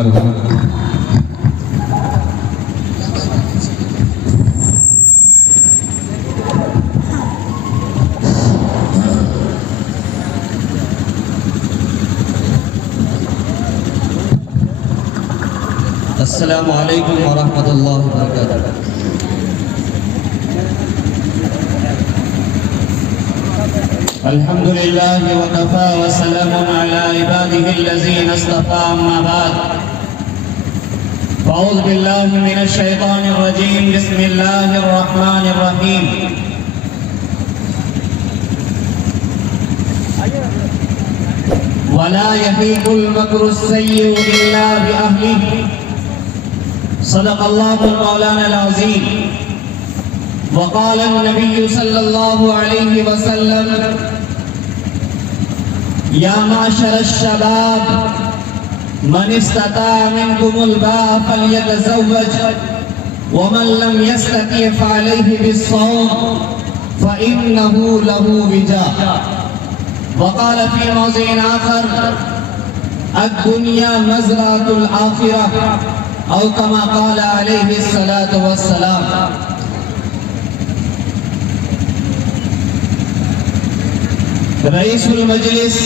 تعالى السلام عليكم ورحمة الله وبركاته. الحمد لله وكفى وسلام على عباده الذين اصطفى أما بعد فأعوذ بالله من الشيطان الرجيم بسم الله الرحمن الرحيم ولا يحيق المكر السيء إلا بأهله صدق الله مولانا العظيم. وقال النبي صلى الله عليه وسلم يا معشر الشباب من استطاع منكم الباء فليتزوج ومن لم يستطع فعليه بالصوم فإنه له وجاء. وقال في موضع آخر الدنيا مزرعة الآخرة أو كما قال عليه الصلاة والسلام. رئیس المجلس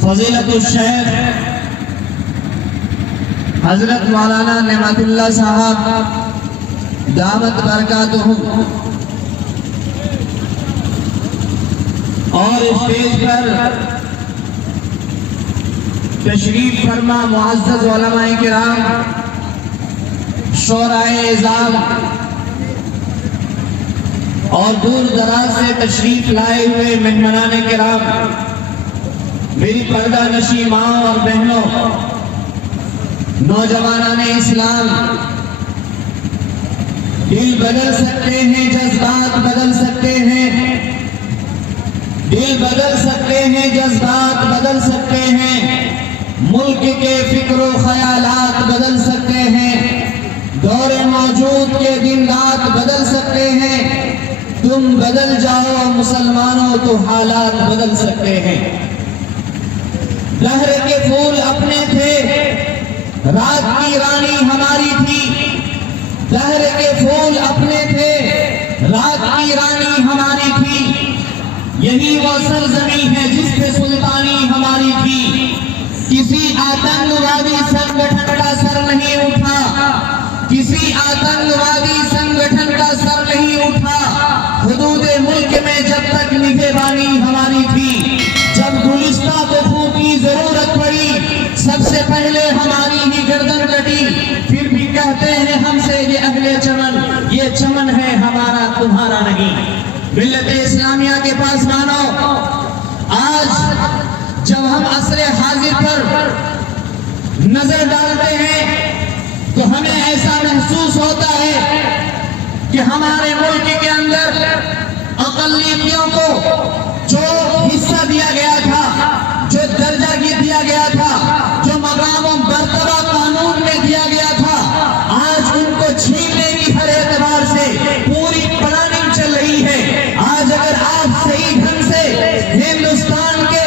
فضیلت الشیخ حضرت مولانا نعمت اللہ صاحب دامت برکاتہ اور اسٹیج پر تشریف فرما معزز علماء کرام، شورائے اعظام اور دور دراز سے تشریف لائے ہوئے مہمانان کرام، میری پردہ نشی ماں اور بہنوں، نوجوانان اسلام، دل بدل سکتے ہیں، جذبات بدل سکتے ہیں، دل بدل سکتے ہیں، جذبات بدل سکتے ہیں، ملک کے فکر و خیالات بدل سکتے ہیں، دور موجود کے دن رات بدل سکتے ہیں. تم بدل جاؤ مسلمانوں تو حالات بدل سکتے ہیں. دہر کے پھول اپنے تھے، رات کی رانی ہماری تھی. دہر کے پھول اپنے تھے، رات کی رانی ہماری تھی. یہی وہ سرزمین ہے جس پہ سلطانی ہماری تھی. کسی آتنکوادی سنگٹھن کا سر نہیں اٹھا، کسی آتنکوادی سنگٹھن کا سر نہیں اٹھا. حدود ملک میں جب تک نگہبانی ہماری تھی، جب گلستہ وفو کی ضرورت پڑی، سب سے پہلے ہماری ہی گردن کٹی. پھر بھی کہتے ہیں ہم سے یہ اہل چمن، یہ چمن ہے ہمارا تمہارا نہیں. ملت اسلامیہ کے پاس مانو، آج جب ہم عصر حاضر پر نظر ڈالتے ہیں تو ہمیں ایسا محسوس ہوتا ہے کہ ہمارے ملک کے اندر اقلیتوں کو جو حصہ دیا گیا تھا، جو درجہ دیا گیا تھا، جو مقام و مرتبہ قانون میں دیا گیا تھا، آج ان کو چھیننے کی ہر اعتبار سے پوری پلاننگ چل رہی ہے. آج اگر آپ صحیح ڈھنگ سے ہندوستان کے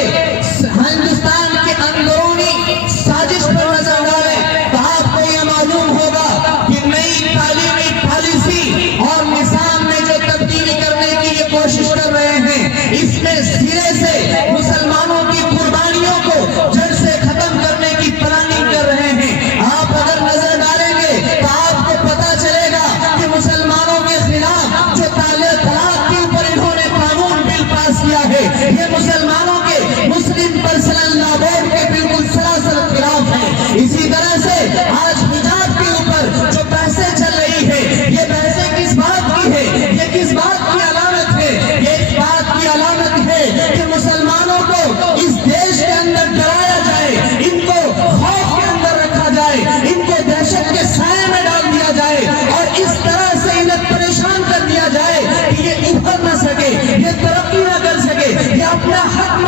اندرونی سازش پر نظر ڈالیں تو آپ کو یہ معلوم ہوگا کہ نئی تعلیمی پالیسی اور نظام میں جو تبدیلی کرنے کی یہ کوشش کر رہے ہیں، اس میں سرے سے مسلمانوں کی قربانیوں کو جڑ سے ختم کرنے کی پلاننگ کر رہے ہیں. آپ اگر نظر ڈالیں گے تو آپ کو پتا چلے گا کہ مسلمانوں کے خلاف جو طلاق کے اوپر انہوں نے قانون بل پاس کیا ہے، یہ مسلمانوں کے مسلم پرسنل لا بورڈ کے بالکل سراسر خلاف ہے. اسی طرح سے آج حجاب کے اوپر جو بحثیں چل رہی ہے، یہ بحثیں کس بات کی ہے؟ یہ کس بات کی علامت ہے؟ یہ اس بات کی علامت ہے کہ مسلمانوں کو اس دیش کے اندر ڈرایا جائے، ان کو خوف کے اندر رکھا جائے، ان کو دہشت کے سائے میں ڈال دیا جائے اور اس طرح سے انہیں پریشان کر دیا جائے کہ یہ ابھر نہ سکے، یہ ترقی نہ کر سکے، یہ اپنا حق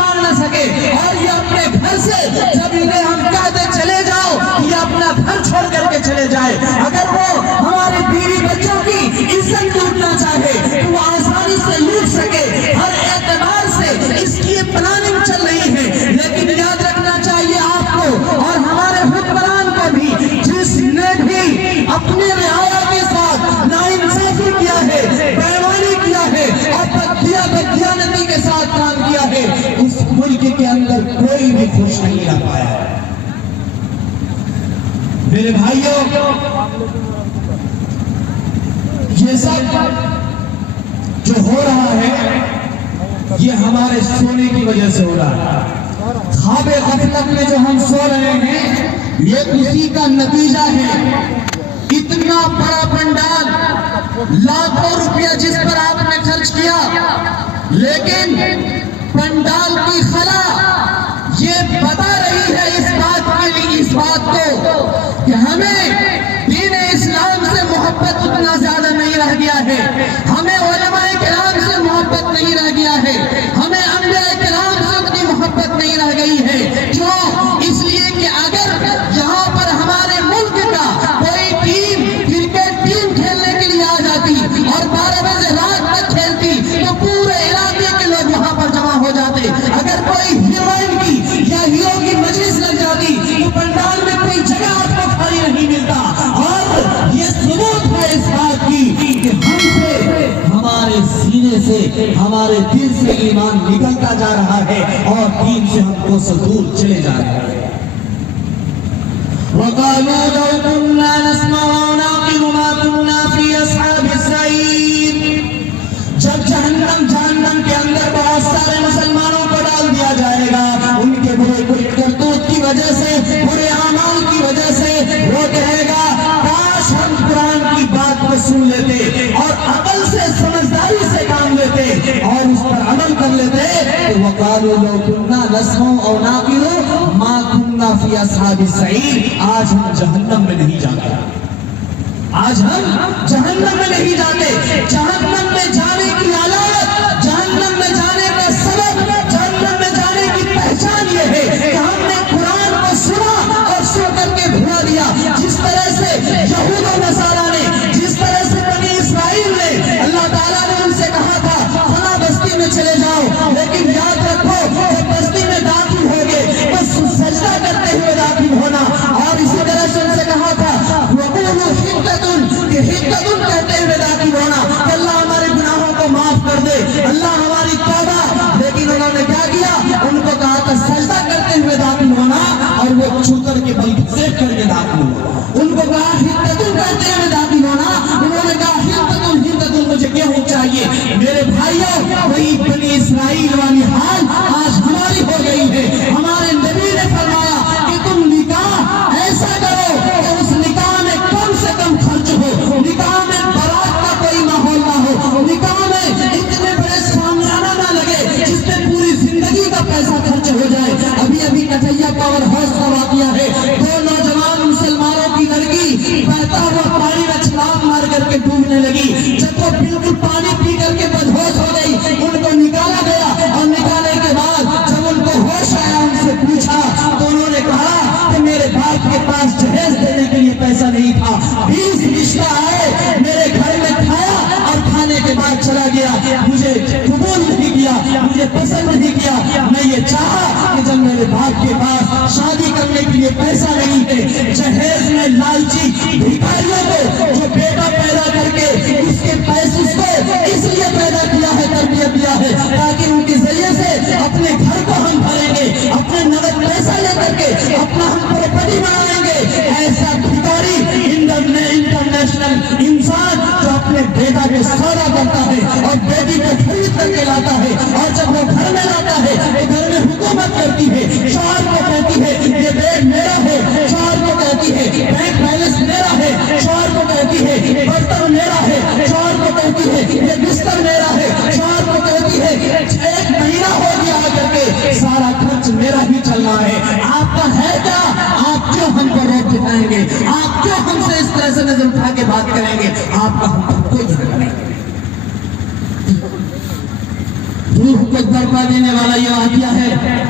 یہ سب جو ہو رہا ہے یہ ہمارے سونے کی وجہ سے ہو رہا ہے. خواب غفلت میں جو ہم سو رہے ہیں یہ اسی کا نتیجہ ہے. اتنا بڑا پنڈال، لاکھوں روپیہ جس پر آپ نے خرچ کیا، لیکن پنڈال کی خلا یہ بتا رہی ہے اس بات کو کہ ہمیں دین اسلام سے محبت اتنا زیادہ نہیں رہ گیا ہے، ہمیں علماء کرام سے محبت نہیں رہ گیا ہے، ہمیں انبیاء کرام سے اتنی محبت نہیں رہ گئی ہے. کیوں؟ اس لیے کہ اگر یہاں پر ہمارے ملک کا کوئی ٹیم کرکٹ ٹیم کھیلنے کے لیے آ جاتی اور 12 بجے رات تک کھیلتی تو پورے علاقے کے لوگ وہاں پر جمع ہو جاتے. اگر کوئی ہیروئن کی یا ہیرو کی مجلس لگ جاتی تو پنڈال میں کوئی جگہ آپ کو خالی نہیں ملتا. اور یہ ثبوت ہے اس بات کی کہ ہم سے، ہمارے سینے سے، ہمارے دل سے ایمان نکلتا جا رہا ہے اور دین سے ہم کو سے دور چلے جا رہے ہیں. وَقَالُوا لَوْ كُنَّا نَسْمَعُ أَوْ نَعْقِلُ مَا كُنَّا فِي أَصْحَابِ السَّعِيرِ. جب جہنم کے اندر بہت سارے مسلمانوں کو ڈال دیا جائے گا، ان کے برے کرتوت کی وجہ سے، برے اعمال کی وجہ سے، وہ کہے گا کاش ہم قرآن کی بات کو سن لیتے اور عقل سے، سمجھداری سے کام لیتے اور اس پر عمل کر لیتے. وَقَالُوا لَوْ كُنَّا نَسْمَعُ أَوْ نَعْقِلُ مَا كُنَّا فِي أَصْحَابِ السَّعِيرِ. آج ہم جہنم میں نہیں جاتے، آج ہم جہنم میں نہیں جاتے. جہنم میں جانے کی علامت، جہنم میں جانے کا سبب، جہنم میں جانے کی پہچان یہ ہے کہ ہم نے قرآن کو سنا اور سن کر کے بھلا دیا. جس طرح سے یہود و نصارہ نے، جس طرح سے بنی اسرائیل نے، اللہ تعالیٰ نے ان سے کہا تھا فلاں بستی میں چلے جاؤ، لیکن یاد رکھو جب بستی میں داخل ہوگے تو سجدہ کرتے ہوئے داخل ہونا. اور اسی طرح سے ان سے کہا تھا حقتن کہتے ہوئے داخل ہونا کہ اللہ ہمارے گناہوں کو معاف کر دے، اللہ ہماری توبہ. لیکن انہوں نے کیا کیا؟ ان کو کہا تھا سجدہ کرتے ہوئے داخل ہونا اور وہ چھوکر کے بل گھسیٹ کر کے داخل ہوا. ان کو کہا حقتن کہتے ہوئے داخل ہونا، انہوں نے کہا حقتن مجھے کیوں چاہیے. میرے بھائیوں، وہی بنی اسرائیل والی حال آج ہماری ہو گئی ہے. ہمارے نبی نے فرمایا کہ تم نکاح ایسا کرو کہ اس نکاح میں کم سے کم خرچ ہو، نکاح میں بارات کا کوئی ماحول نہ ہو، نکاح میں اتنے بڑے سامیانہ نہ لگے جس میں پوری زندگی کا پیسہ خرچ ہو جائے. ابھی کٹھیا پاور ہاؤس کا واقعہ ہے. 2 نوجوان مسلمانوں کی لڑکی بہتا ہوا پانی میں چھلانگ مار کر کے ڈوبنے لگی. جب وہ بالکل پانی پی کر کے بدہوش ہو گئی، ان کو نکالا گیا اور نکالنے کے بعد جب ان کو ہوش آیا، ان سے پوچھا تو انہوں نے کہا کہ میرے باپ کے پاس جہیز دینے کے لیے پیسہ نہیں تھا. 20 رشتہ آئے، میرے گھر میں کھایا اور کھانے کے بعد چلا گیا. مجھے قبول نہیں کیا، مجھے پسند نہیں کیا. میں یہ چاہا کہ جب میرے باپ کے پاس شادی کرنے کے لیے پیسہ نہیں ہے، جہیز میں لالچی بھکاریوں کو جو بیٹا پیدا کر کے اس کے پیسے کو اس لیے پیدا کیا ہے، تربیت دیا ہے تاکہ ان کے ذریعے سے اپنے گھر کو ہم بھریں گے، اپنے نقد پیسہ لے کر کے اپنا ہم پراپرٹی بنائیں گے. ایسا بھکاری انٹرنیشنل انسان جو اپنے بیٹا کے سودا کرتا ہے اور بیٹی کو خرید کر کے لاتا ہے، اور جب وہ گھر میں لاتا ہے تو گھر میں حکومت کرتی ہے، شوہر کو کہتی ہے یہ بیگ میرا ہے، شوہر کو کہتی ہے بینک بیلنس میرا ہے، شوہر کو کہتی ہے برتن میرا ہے، شوہر کو کہتی ہے یہ بستر میرا ہے، شوہر کو کہتی ہے 1 مہینہ ہو گیا آ کر کے سارا خرچ میرا ہی چلنا ہے. آپ کا ہے کیا؟ آپ کیوں ہم کو روک دکھائیں گے؟ آپ کیوں ہم سے اس طرح سے نظر اٹھا کے بات کریں گے؟ آپ کا ہم کو کوئی حق نہیں. روح کو برپا دینے والا یہ واقعہ ہے.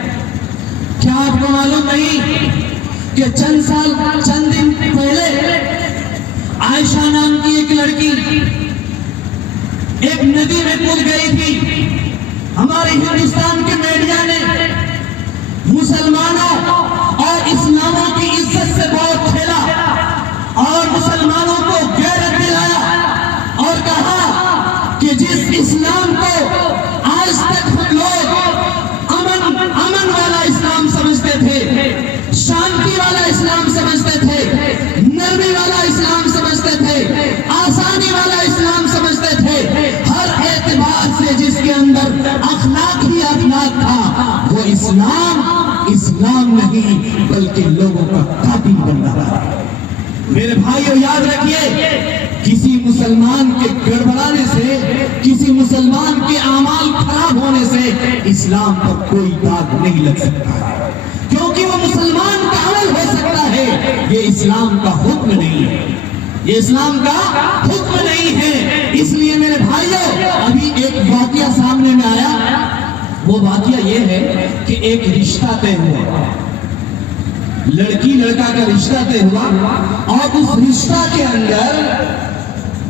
کیا آپ کو معلوم نہیں کہ چند دن پہلے عائشہ نام کی ایک لڑکی ایک ندی میں کود گئی تھی. ہمارے ہندوستان کے میڈیا نے مسلمانوں اور اسلاموں کی عزت سے بہت کھیلا اور مسلمانوں کو غیرت دلایا اور کہا کہ جس اسلام کو آج تک ہم لوگ امن والا اسلام سمجھتے تھے، شانتی والا اسلام سمجھتے تھے، نرمی والا اسلام نہیں بلکہ لوگوں کا قاتل بن رہا ہے۔ میرے بھائیو یاد رکھیے، کسی مسلمان کے گڑبڑانے سے، کسی مسلمان کے اعمال خراب ہونے سے اسلام پر کوئی داغ نہیں لگ سکتا ہے، کیونکہ وہ مسلمان کا عمل ہو سکتا ہے، یہ اسلام کا حکم نہیں ہے، یہ اسلام کا حکم نہیں ہے۔ اس لیے میرے بھائیو، ابھی ایک واقعہ سامنے میں آیا، وہ واقعہ یہ ہے کہ ایک رشتہ طے ہوا، لڑکی لڑکا کا رشتہ طے ہوا، اور اس رشتہ کے اندر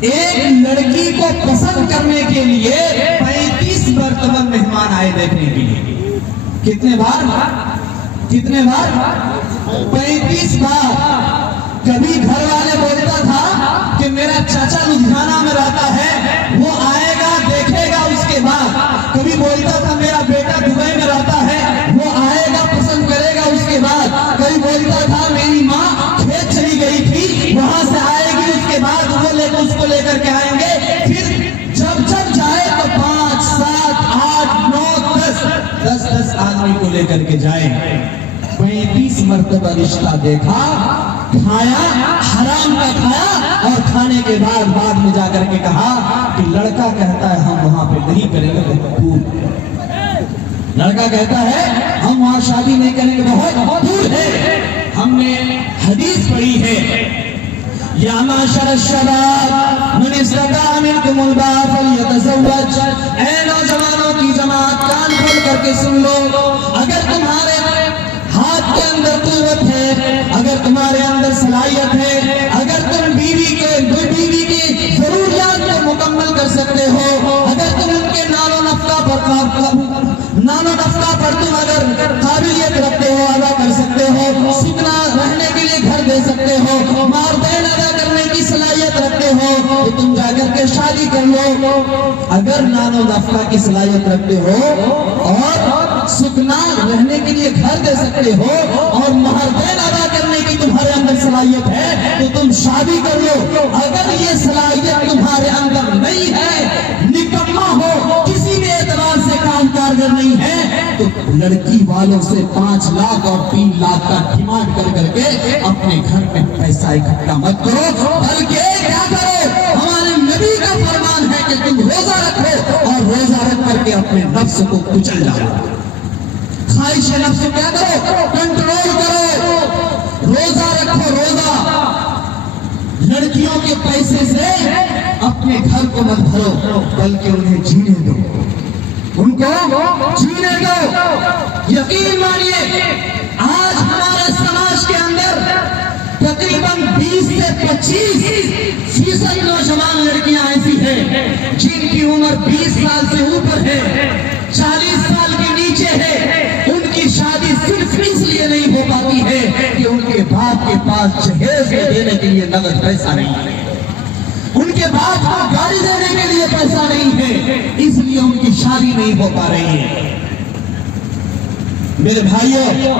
ایک لڑکی کو پسند کرنے کے لیے 35 مرتبہ مہمان آئے دیکھنے کے لیے۔ کتنے بار؟ 35 بار۔ کبھی گھر والے بولتا تھا کہ میرا چاچا لدھیانہ میں رہتا ہے، وہ آئے گا دیکھے گا اس کے بعد۔ کبھی بولتا تھا میرا بیٹا دبئی میں رہتا ہے، وہ آئے گا پسند کرے گا اس کے بعد۔ کبھی بولتا تھا میری ماں کھیت چلی گئی تھی، وہاں سے آئے گی اس کے بعد وہ اس کو لے کر کے آئیں گے۔ پھر جب جائے تو 5 7 8 9 10 آدمی کو لے کر کے جائے۔ 35 مرتبہ رشتہ دیکھا، کھایا، حرام کا کھایا، اور کھانے کے بعد میں جا کر کے کہا کہ لڑکا کہتا ہے ہم وہاں پہ نہیں کریں گے، بہت دور۔ لڑکا کہتا ہے ہم وہاں شادی نہیں کریں گے، بہت دور ہے۔ ہم نے حدیث پڑھی ہے، یا معاشر الشباب من استطاع منکم الباء فلیتزوج۔ اے نوجوانوں کی جماعت، کان کھول کر کے سن لو، اگر تمہارے ہاتھ کے اندر قوت ہے، اگر تمہارے اندر صلاحیت ہے، اگر تم بیوی کی ضروریات کو مکمل کر سکتے ہو، اگر تم ان کے نان و نفقہ پر تم اگر قابلیت رکھتے ہو، ادا کر سکتے ہو، سکنا رہنے کے لیے گھر دے سکتے ہو، ماردین ادا کرنے کی صلاحیت رکھتے ہو، تو تم جا کر کے شادی کر لو۔ اگر نان و نفقہ کی صلاحیت رکھتے ہو اور سکنا رہنے کے لیے گھر دے سکتے ہو اور مہردین ادا کرنے کی تمہارے اندر صلاحیت ہے تو تم شادی کر لو۔ اگر یہ صلاحیت تمہارے اندر نہیں ہے، نکما ہو، کسی بھی اعتبار سے کام کارگر نہیں ہے، تو لڑکی والوں سے 5 لاکھ اور 3 لاکھ کا ڈیمانڈ کر کے اپنے گھر میں پیسہ اکٹھا مت کرو، بلکہ کیا کرو، ہمارے نبی کا فرمان ہے کہ تم روزہ رکھو اور روزہ رکھ کر کے اپنے نفس کو کچل جاؤ، خواہش نفس کو کیا کرو، کنٹرول کرو، روزہ رکھو۔ روزہ لڑکیوں کے پیسے سے اپنے گھر کو مت بھرو، بلکہ انہیں جینے دو، ان کو جینے دو۔ یقین مانیے، آج ہمارے سماج کے اندر تقریباً 20 سے 25% نوجوان لڑکیاں ایسی ہیں جن کی عمر 20 سال سے اوپر ہے، 40 سال کے نیچے ہے۔ ان کی شادی صرف اس لیے نہیں ہو پاتی ہے کہ ان کے باپ کے پاس جہیز دینے کے لیے نقد پیسہ نہیں ہے، ان کے باپ کو گاڑی دینے کے لیے پیسہ نہیں ہے، اس لیے ان کی شادی نہیں ہو پا رہی ہے۔ میرے بھائیوں،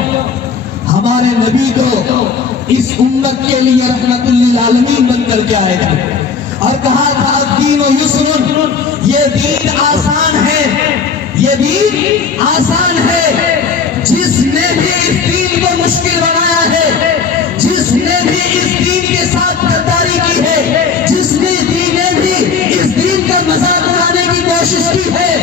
ہمارے نبی تو اس امت کے لیے رحمت للعالمین بن کر کے آئے تھے اور کہا تھا الدین یسر، یہ دین آسان ہے، یہ دین آسان ہے۔ جس نے بھی اس دین کو مشکل بنایا ہے، جس نے بھی اس دین کے ساتھ غداری کی ہے، جس نے بھی اس دین کا مذاق اڑانے کی کوشش کی ہے،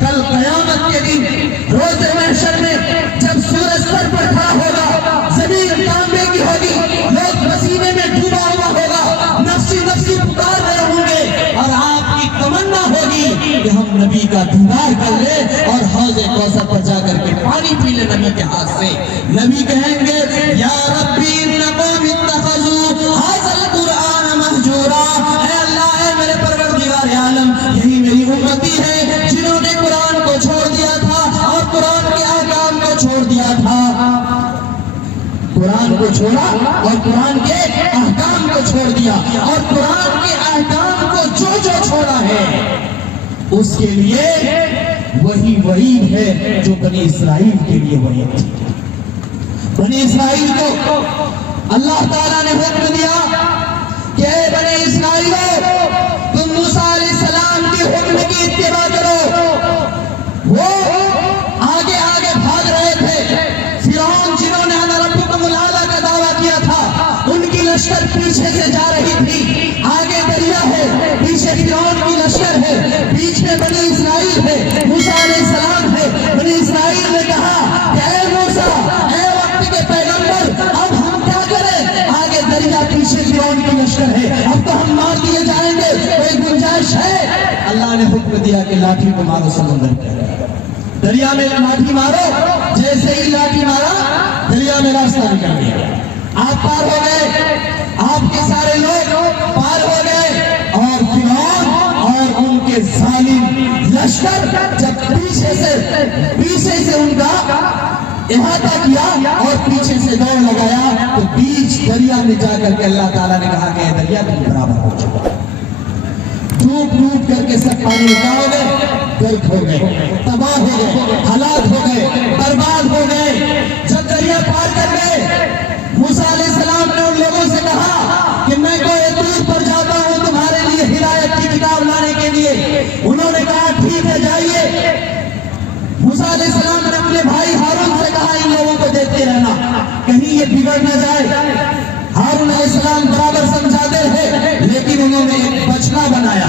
کل قیامت کے دن روز محشر میں جب سورج سر پر کھڑا ہوگا، زمین تانبے کی ہوگی، لوگ پسینے میں ڈوبا ہوا ہوگا، نفسی نفسی پکار رہے ہوں گے، اور آپ کی تمنا ہوگی کہ ہم نبی کا دیدار کر لیں اور حوض کوثر پر جا کر کے پانی پی لیں نبی کے ہاتھ سے۔ نبی کہیں گے یا ربی ان قوم اتخذوا ھذا القرآن مہجورا، اے اللہ، اے میرے پروردگار عالم، یہی میری امتی ہے جنہوں نے قرآن کو چھوڑ دیا تھا اور قرآن کے احکام کو چھوڑ دیا تھا، قرآن کو چھوڑا اور قرآن کے احکام کو چھوڑ دیا، اور قرآن کے احکام کو جو چھوڑا ہے اس کے لیے وہی وعید ہے جو بنی اسرائیل کے لیے وعید تھی۔ بنی اسرائیل کو اللہ تعالیٰ نے حکم دیا کہ اے بنی اسرائیلو، تم موسیٰ علیہ السلام کے حکم کی اتباع کرو۔ وہ آگے آگے بھاگ رہے لشکر ہے، اب تو ہم مار دیے جائیں گے، کوئی گنجائش ہے؟ اللہ نے حکم دیا کہ لاٹھی کو مارو سمندر کے دریا میں لاٹھی مارو، جیسے ہی لاٹھی مارا دریا میں راستہ نکل گیا، آپ پار ہو گئے، آپ کے سارے لوگ پار ہو گئے، اور فرعون اور ان کے ظالم لشکر جب پیچھے سے ان کا احاطہ کیا اور پیچھے سے دوڑ لگایا تو بیچ دریا میں جا کر کے اللہ تعالیٰ نے کہا کہ دریا تم برابر ہو چکا، ڈوب ڈوب کر کے سب پانی کیا ہو گئے، غرق ہو گئے، تباہ ہو گئے، ہلاک ہو گئے، برباد ہو گئے۔ جب دریا پار کر گئے، موسیٰ علیہ السلام نے ان لوگوں سے کہا کہ میں کوئی طور پر جاتا ہوں تمہارے لیے ہدایت کی کتاب لانے کے لیے۔ انہوں نے کہا ٹھیک ہے جائیے۔ موسیٰ علیہ السلام نے اپنے بھائی ہارون سے کہا ان لوگوں کو دیکھتے رہنا کہیں یہ بگڑ نہ جائے۔ ہارون علیہ السلام برابر سمجھاتے رہے، لیکن انہوں نے ایک بچڑا بنایا،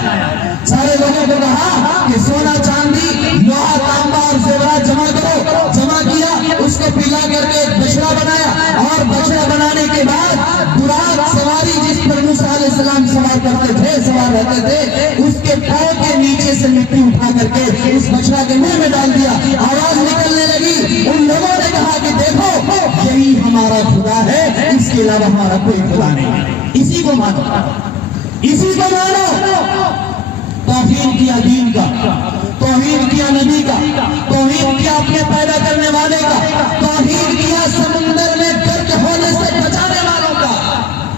سارے لوگوں کو کہا کہ سونا چاندی لوہا تانبا اور زیورات جمع کرو، جمع کیا، اس کو پلا کر کے ایک بچڑا بنایا، اور بچڑا بنانے کے بعد براق سواری جس پر موسیٰ علیہ السلام سوار کرتے تھے، سوار رہتے تھے، اس کے پاؤں کے نیچے سے مٹی اٹھا کر کے اس بچڑا کے منہ میں ڈال دیا، آواز نکلنے لگی۔ ان لوگوں نے کہا کہ دیکھو یہی ہمارا خدا ہے، اس کے علاوہ ہمارا کوئی خدا نہیں، اسی کو مانو، اسی کو مانو۔ توہین کیا دین کا، توہین کیا نبی کا، توہین کیا اپنے پیدا کرنے والے کا، توہین کیا سمندر میں غرق ہونے سے بچانے والوں کا۔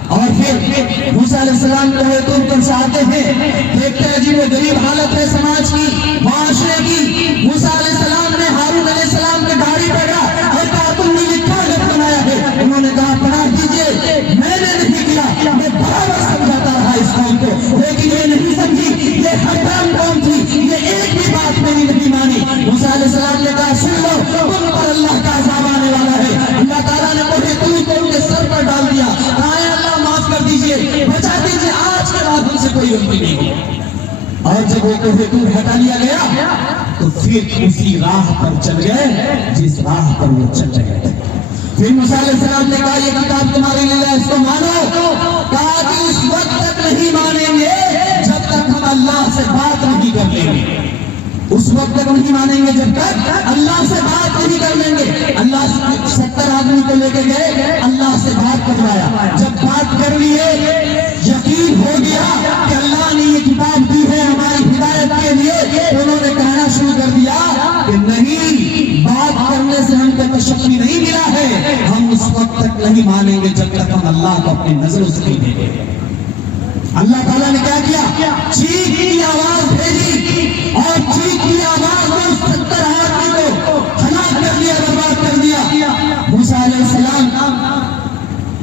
اور پھر موسیٰ علیہ السلام کو وہ تم سے آتے ہیں، دیکھتے ہیں جی وہ غریب حالت ہے سماج کی، معاشرے کی۔ موسیٰ علیہ السلام نے ہارون علیہ السلام کے گاڑی پکڑا اور کہا تم نے یہ کیا غلط بنایا ہے؟ انہوں نے کہا پناہ دیجیے، میں نے نہیں کیا، میں برابر سمجھاتا رہا اس قوم کو، لیکن یہ نہیں سمجھی، یہ حرام قوم تھی، یہ ایک بھی بات میری نہیں مانی۔ موسیٰ علیہ السلام نے کہا سن لو، تم پر اللہ کا عذاب آنے والا ہے۔ اللہ تعالیٰ نے کوہ طور کو ان کے سر پر ڈال دیا، کہا اے اللہ معاف کر دیجئے، بچا دیجئے، آج کے بعد ان سے کوئی غلطی نہیں ہوگی۔ اور جب وہ کوہ طور ہٹا لیا گیا تو پھر اسی راہ پر چل گئے جس راہ پر وہ چل رہے تھے۔ پھر موسیٰ علیہ السلام نے کہا یہ کتاب تمہارے لیے ہے، اس کو مانو۔ کہا کہ اس وقت تک نہیں مانیں گے جب تک ہم اللہ سے بات نہیں کر لیں گے، اس وقت تک نہیں مانیں گے جب تک اللہ سے بات نہیں کر لیں گے۔ اللہ 70 آدمی کو لے کے گئے، اللہ سے بات کروایا، جب بات کر لیے، یقین ہو گیا کہ اللہ نے یہ کتاب دی ہے ہماری ہدایت کے لیے، انہوں نے کہنا شروع کر دیا کہ نہیں، بات کرنے سے ہم کو تشفی نہیں ملا ہے، ہم اس وقت تک نہیں مانیں گے جب تک ہم اللہ کو اپنی نظروں سے نہیں دیں گے۔ اللہ تعالیٰ نے کیا کیا؟ چیخ کی آواز بھیجی، اور چیخ کی آواز میں 70 آدمی کو ہلاک کر دیا، برباد کر دیا۔ موسیٰ علیہ السلام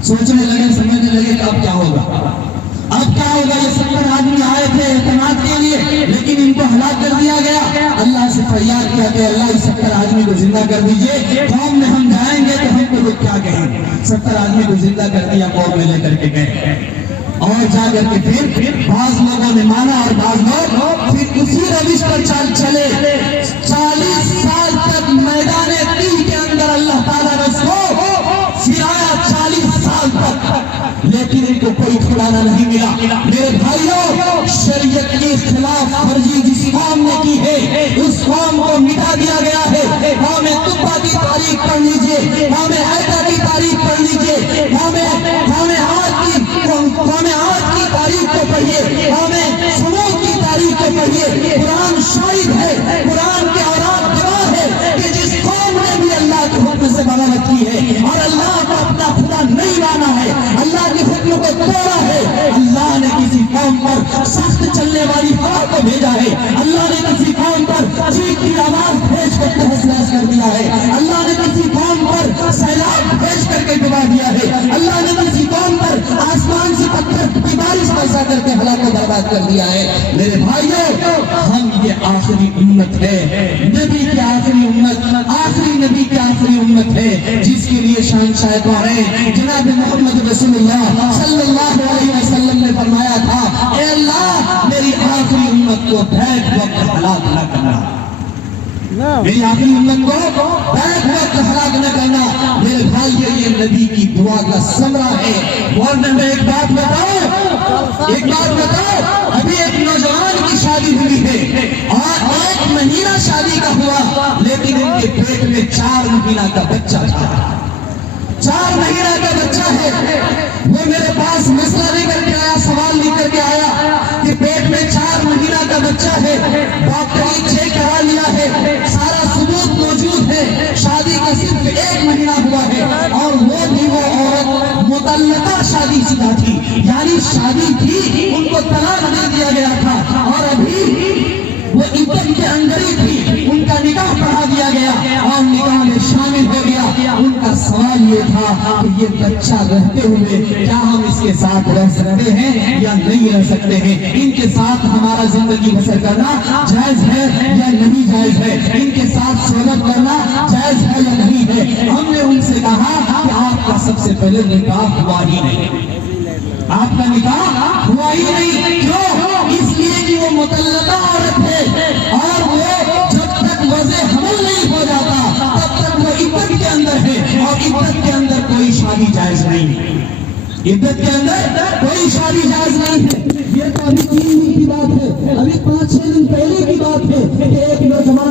سوچنے لگے، سمجھنے لگے کہ اب کیا ہوگا، اب کیا ہوگا۔ یہ 70 آدمی آئے تھے اعتماد کے لیے، لیکن ان کو ہلاک کر دیا گیا۔ اللہ سے فریاد کیا کہ اللہ اس 70 آدمی کو زندہ کر دیجئے، قوم میں ہم جائیں گے تو ہم کو لوگ کیا کہیں گے۔ 70 آدمی کو زندہ کر دیا، قوم میں لے کر کے گئے، اور جا کر کے پھر بعض لوگوں نے مانا اور بعض لوگ پھر اسی روش پر چلے۔ 40 سال تک میدان تیہ کے اندر اللہ تعالیٰ نے اس کو پھرایا، 40 سال تک، لیکن ان کو کوئی ٹھکانا نہیں ملا۔ میرے بھائیوں، شریعت کی خلاف ورزی جس قوم نے کی ہے اس قوم کو مٹا دیا گیا ہے۔ قوم تبا کی تاریخ پڑھ لیجئے، قوم ایتا کی تاریخ پڑھ لیجئے، قوم عاد کی تاریخ کو پڑھیے، قوم سمود کی تاریخ کو پڑھیے۔ قرآن شاہد ہے، قرآن کے اوراد گواہ ہے کہ جس قوم نے بھی اللہ کے حکم سے بغاوت کی ہے اور اللہ کو اپنا خدا نہیں مانا ہے، اللہ کے حکم کو توڑا ہے، اللہ نے کسی قوم پر سخت چلنے والی ہوا کو بھیجا ہے، اللہ نے کسی قوم پر چیخ کی آواز بھیج کر تہس نہس کر دیا ہے، اللہ نے کسی قوم پر سیلاب بھیج کر کے ڈبا دیا ہے، اللہ نے کسی قوم پر آسمان سے پتھر کی بارش برسا کر کے ہلاک و برباد کر دیا ہے۔ میرے بھائیوں، ہم یہ آخری امت ہے، نبی کی آخری امت، آخری نبی کی آخری امت ہے، جس کے لیے شہنشاہ کونین جناب محمد رسول اللہ صلی اللہ علیہ وسلم نے فرمایا تھا اے اللہ میری آخری امت کو بیک وقت ہلاک نہ کرنا، میری آخری امت کو بیک وقت ہلاک نہ کرنا۔ میرے بھائی یہ نبی کی دعا کا ثمرہ ہے۔ اور میں ایک بات بتاؤں، ایک بات بتاؤ، ابھی ایک نوجوان کی شادی ہوئی ہے اور 1 مہینہ شادی کا ہوا، لیکن ان کے پیٹ میں 4 مہینہ کا بچہ تھا. 4 مہینہ کا بچہ ہے. وہ میرے پاس مسئلہ لے کر کے آیا، سوال لے کر کے آیا کہ پیٹ میں 4 مہینہ کا بچہ ہے، ڈاکٹری چیک کرا لیا ہے، سارا ثبوت موجود ہے، شادی کا صرف 1 مہینہ ہوا ہے، اور وہ بھی وہ عورت مطلقہ شادی شدہ تھی، یعنی شادی تھی، ان کو طلاق دے دیا گیا تھا، اور ابھی وہ عدت کے اندر ہی تھی، ان کا نکاح پڑھا دیا گیا اور نکاح میں شامل ہو گیا. ان کا سوال یہ تھا کہ یہ بچہ رہتے ہوئے کیا ہم اس کے ساتھ رہ سکتے ہیں یا نہیں رہ سکتے ہیں؟ ان کے ساتھ ہمارا زندگی بسر کرنا جائز ہے یا نہیں جائز ہے؟ ان کے ساتھ صحبت کرنا جائز ہے یا نہیں ہے؟ ہم نے ان سے کہا کہ آپ کا سب سے پہلے نکاح ہوا ہی نہیں، آپ کا نکاح ہوا ہی نہیں. کیوں؟ اس لیے کہ وہ مطلقہ عورت ہے، اور وہ جب تک وضع حمل نہیں ہو جاتا تب تک وہ عدت کے اندر ہے، اور عدت کے اندر کوئی شادی جائز نہیں ہے. عدت کے اندر کوئی شادی جائز نہیں ہے. یہ تو ابھی 3 دن کی بات ہے، ابھی 5-6 دن پہلے کی بات ہے کہ ایک نوجوان